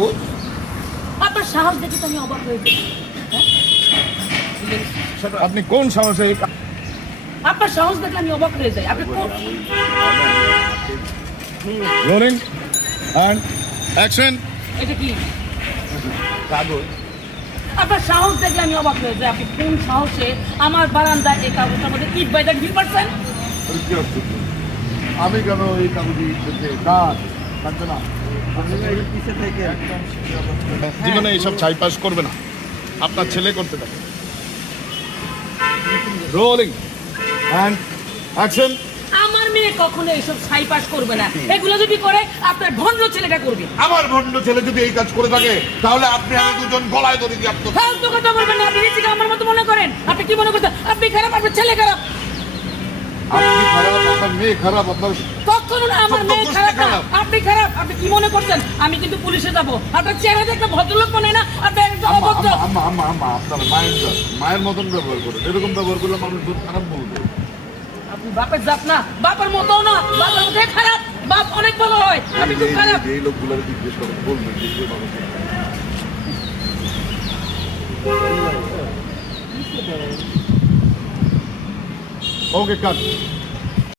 কাগজ? আপনার সাহস দেখে তো আমি অবাক হয়ে যাই। আপনি কোন সাহসে? আপনার সাহস দেখলে আমি অবাক হয়ে যাই। আপনি রোলিং অ্যান্ড অ্যাকশন। এটা কি? কাগজ? আপনার সাহস দেখলে আমি অবাক হয়ে যাই। আপনি কোন সাহসে আমার বারান্দায় এই কাগজটার মধ্যে ইট বাইটা ঢিল পাচ্ছেন? আমি কেন এই কাগজে কাজ থাকবে না? জীবনে এইসব ছাইপাস করবে না, আপনার ছেলে করতে থাকে। Rolling and action. আমার মেয়ে কখনো এইসব ছাইপাস করবে না। এগুলো যদি করে আপনার ভণ্ড ছেলেটা করবে। আমার ভণ্ড ছেলে যদি এই কাজ করে থাকে তাহলে আপনি আমি দুজন গলায় ধরে দিয়ে আপনার ফালতু কথা বলবেন না। আপনি নিজেকে আমার মতো মনে করেন? আপনি কি মনে করছেন আপনি খারাপ, আপনার ছেলে খারাপ? আপনি খারাপ, আপনার মেয়ে খারাপ, আপনার কখনো না, আমার মেয়ে খারাপ না, আপনি খারাপ। আপনি কি মনে করছেন আমি কিন্তু পুলিশে যাবো? আপনার চেহারা দেখে ভদ্রলোক মনে হয় না, আপনি একদম অভদ্র। আপনার মায়ের মতন ব্যবহার করেন। এরকম ব্যবহার করলে মানুষ খুব খারাপ বলবে। আপনি বাপের জাত না, বাপের মতো না, বাপের মতো খারাপ। বাপ অনেক ভালো হয়, আমি খুব খারাপ। এই লোকগুলো জিজ্ঞেস করেন, বলবেন যে মানুষ ওকে কাট।